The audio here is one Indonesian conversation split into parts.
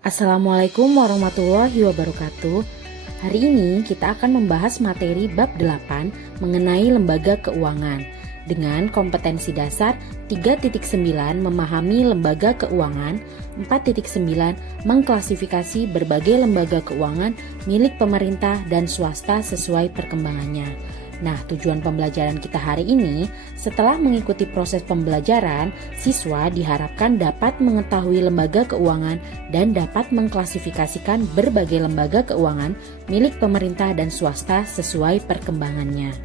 Assalamualaikum warahmatullahi wabarakatuh. Hari ini kita akan membahas materi bab 8 mengenai lembaga keuangan dengan kompetensi dasar 3.9 memahami lembaga keuangan, 4.9 mengklasifikasi berbagai lembaga keuangan milik pemerintah dan swasta sesuai perkembangannya. Nah, tujuan pembelajaran kita hari ini, setelah mengikuti proses pembelajaran, siswa diharapkan dapat mengetahui lembaga keuangan dan dapat mengklasifikasikan berbagai lembaga keuangan milik pemerintah dan swasta sesuai perkembangannya.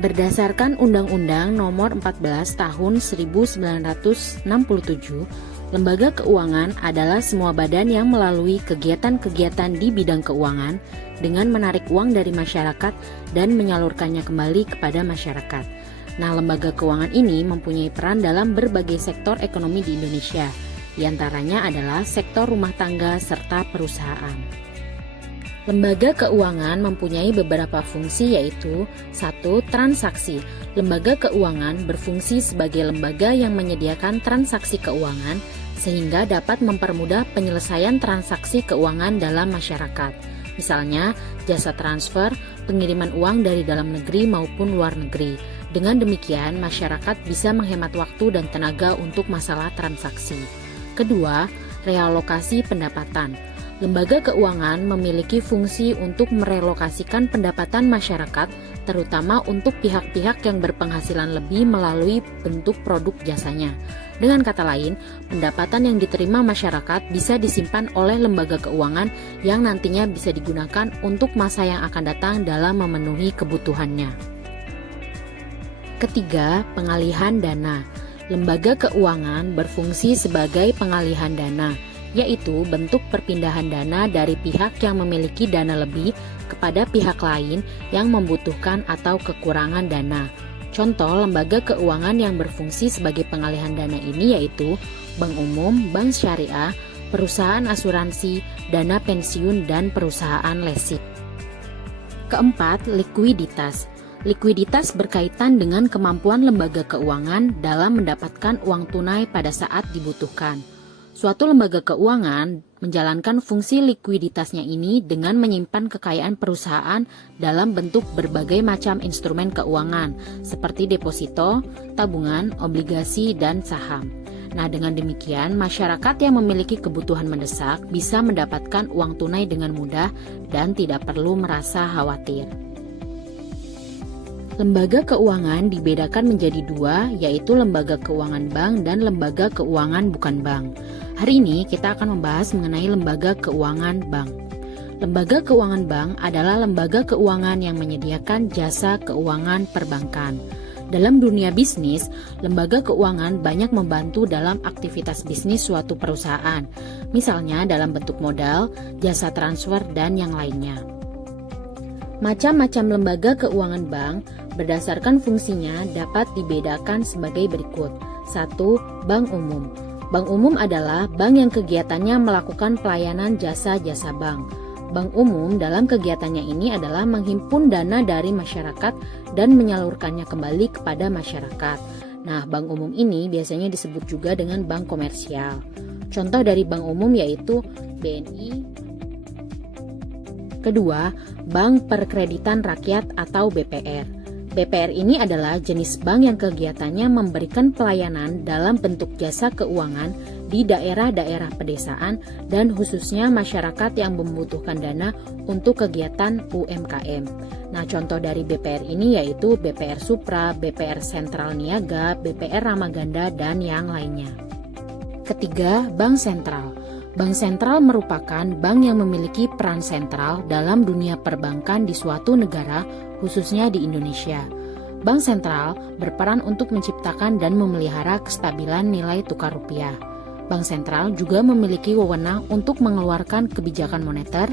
Berdasarkan Undang-Undang Nomor 14 Tahun 1967, lembaga keuangan adalah semua badan yang melalui kegiatan-kegiatan di bidang keuangan dengan menarik uang dari masyarakat dan menyalurkannya kembali kepada masyarakat. Nah, lembaga keuangan ini mempunyai peran dalam berbagai sektor ekonomi di Indonesia. Di antaranya adalah sektor rumah tangga serta perusahaan. Lembaga keuangan mempunyai beberapa fungsi yaitu 1. Transaksi. Lembaga keuangan berfungsi sebagai lembaga yang menyediakan transaksi keuangan sehingga dapat mempermudah penyelesaian transaksi keuangan dalam masyarakat. Misalnya, jasa transfer, pengiriman uang dari dalam negeri maupun luar negeri. Dengan demikian, masyarakat bisa menghemat waktu dan tenaga untuk masalah transaksi. Kedua, realokasi pendapatan. Lembaga keuangan memiliki fungsi untuk merelokasikan pendapatan masyarakat, terutama untuk pihak-pihak yang berpenghasilan lebih melalui bentuk produk jasanya. Dengan kata lain, pendapatan yang diterima masyarakat bisa disimpan oleh lembaga keuangan yang nantinya bisa digunakan untuk masa yang akan datang dalam memenuhi kebutuhannya. Ketiga, pengalihan dana. Lembaga keuangan berfungsi sebagai pengalihan dana, yaitu bentuk perpindahan dana dari pihak yang memiliki dana lebih kepada pihak lain yang membutuhkan atau kekurangan dana. Contoh lembaga keuangan yang berfungsi sebagai pengalihan dana ini yaitu bank umum, bank syariah, perusahaan asuransi, dana pensiun, dan perusahaan leasing. Keempat, likuiditas. Likuiditas berkaitan dengan kemampuan lembaga keuangan dalam mendapatkan uang tunai pada saat dibutuhkan. Suatu lembaga keuangan menjalankan fungsi likuiditasnya ini dengan menyimpan kekayaan perusahaan dalam bentuk berbagai macam instrumen keuangan seperti deposito, tabungan, obligasi, dan saham. Nah, dengan demikian, masyarakat yang memiliki kebutuhan mendesak bisa mendapatkan uang tunai dengan mudah dan tidak perlu merasa khawatir. Lembaga keuangan dibedakan menjadi dua, yaitu lembaga keuangan bank dan lembaga keuangan bukan bank. Hari ini kita akan membahas mengenai lembaga keuangan bank. Lembaga keuangan bank adalah lembaga keuangan yang menyediakan jasa keuangan perbankan. Dalam dunia bisnis, lembaga keuangan banyak membantu dalam aktivitas bisnis suatu perusahaan, misalnya dalam bentuk modal, jasa transfer, dan yang lainnya. Macam-macam lembaga keuangan bank berdasarkan fungsinya dapat dibedakan sebagai berikut. 1. Bank umum. Bank umum adalah bank yang kegiatannya melakukan pelayanan jasa-jasa bank. Bank umum dalam kegiatannya ini adalah menghimpun dana dari masyarakat dan menyalurkannya kembali kepada masyarakat. Nah, bank umum ini biasanya disebut juga dengan bank komersial. Contoh dari bank umum yaitu BNI. Kedua, Bank Perkreditan Rakyat atau BPR. BPR ini adalah jenis bank yang kegiatannya memberikan pelayanan dalam bentuk jasa keuangan di daerah-daerah pedesaan dan khususnya masyarakat yang membutuhkan dana untuk kegiatan UMKM. Nah, contoh dari BPR ini yaitu BPR Supra, BPR Sentral Niaga, BPR Ramaganda, dan yang lainnya. Ketiga, Bank Sentral. Bank sentral merupakan bank yang memiliki peran sentral dalam dunia perbankan di suatu negara, khususnya di Indonesia. Bank sentral berperan untuk menciptakan dan memelihara kestabilan nilai tukar rupiah. Bank sentral juga memiliki wewenang untuk mengeluarkan kebijakan moneter,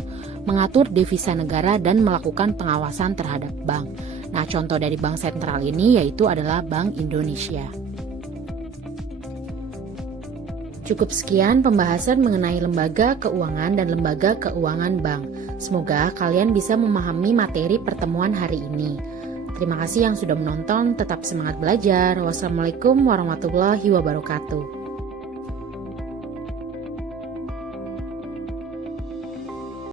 mengatur devisa negara, dan melakukan pengawasan terhadap bank. Nah, contoh dari bank sentral ini yaitu adalah Bank Indonesia. Cukup sekian pembahasan mengenai lembaga keuangan dan lembaga keuangan bank. Semoga kalian bisa memahami materi pertemuan hari ini. Terima kasih yang sudah menonton, tetap semangat belajar. Wassalamualaikum warahmatullahi wabarakatuh.